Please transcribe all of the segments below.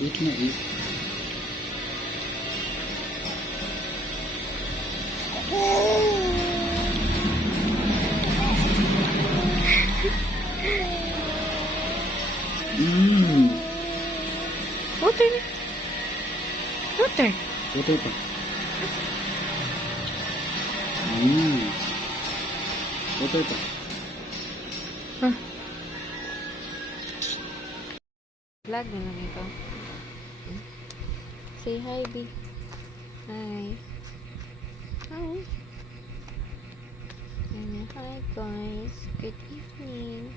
Eat na, eat. Mmm. Water na. Water. Water pa. Mmm. Water pa. Vlog na lang ito. Say hi, B. Hi. Hi. Hi, guys. Good evening.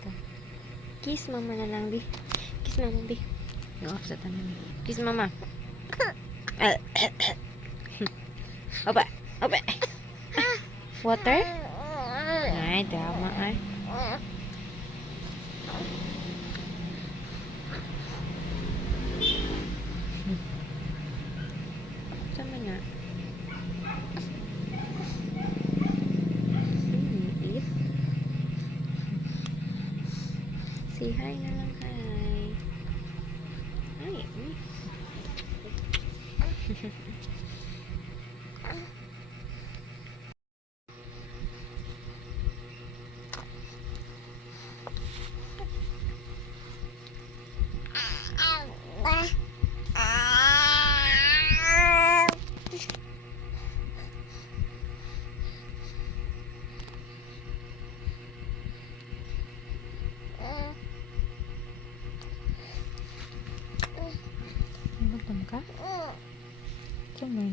Ito. Kiss mama na lang, B. Kiss mama, B. Yung off sa tanan. Kiss mama. Opa. Opa. Water? Ay, drama ay. Sama na. Eat. Say hi na lang, hi. Hi. Gutom ka? Cuman.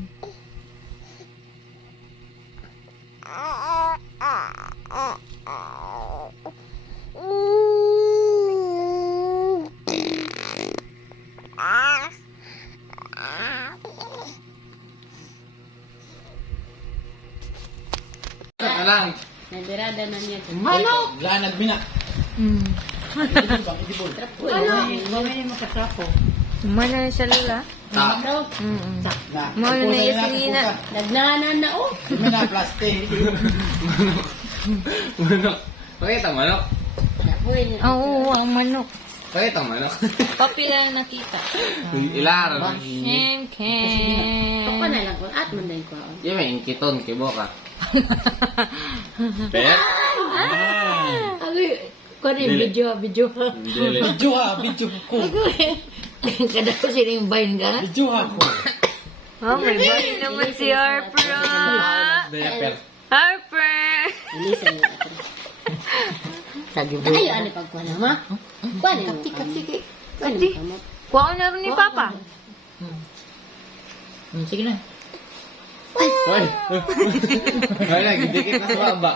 Alang. Nadirada na niya. Manok! Lanag bina. Mamaya makatrapo. Mana siya lula? Ta. Daw. Mana na yung sinina. Nagnahanan na oh. Dumi na plastic. Manok. Pakita manok. Napuin. Oo, ang manok. Pakita manok. Papi lang nakita. Ilar. Kem, Ako kem. na lang ko. At manday ko. Yung may ingkiton kibo ka. Per? Abi, ko na yung video. Video ha, video ko. Kada ko sila yung bayan ka. Video ha ko. Oh, may body naman si Harper. Per. Harper! Listen na. Sabi Ay, ano pagkuha na ma? Kuha na mo. Sige. Kuha na Adi. mo. Kuha ko na rin ni Papa. Sige na. Hoy. Hoy, nagdikit na sa baba.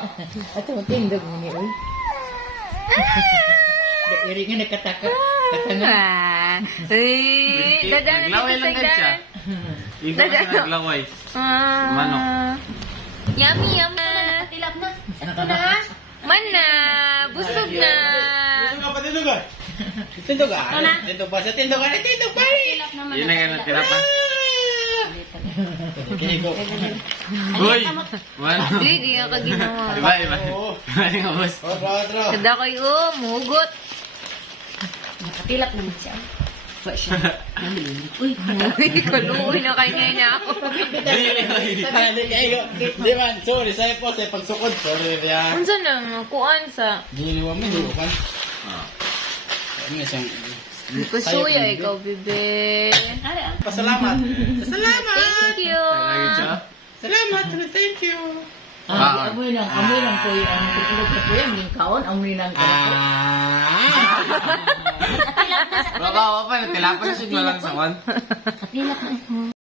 Ato mo tindog mo ni Uy. Iri nga nakataka. Ah. Ay, dadaan na Naglaway dito sa lang ka siya. ilan. Ito na naglaway. Manok. Yummy, yummy. Tilap na. Ito na. Mana, busog na. Tindog pa, tindog ka. Tindog ka. Tindog pa sa tindog ka. Tindog pa rin. Tilap naman. Yun na nga natira pa. Kinigo. Hoy! Manok. Di nga ka ginawa. Diba, diba? Diba nga, boss? Otro. Kada kayo, mugot. Nakatilap naman siya. Ba siya? Uy, Uy, kaluoy na kanya niya ako. Di man, sorry. Sa'yo po, sa pagsukod. Sorry, Ria. Unsa na, kuan sa. Giliwa mo, di ba? Ah. Ano siyang... Kusuya, ikaw, bebe. Pasalamat. Salamat. Thank you. Lagi siya? Salamat. Thank you. amoy lang po yung ang pagkilog na po yan, yung kaon, amoy lang po. Baka pa, natilapan siya lang sa kwan. Tilap na.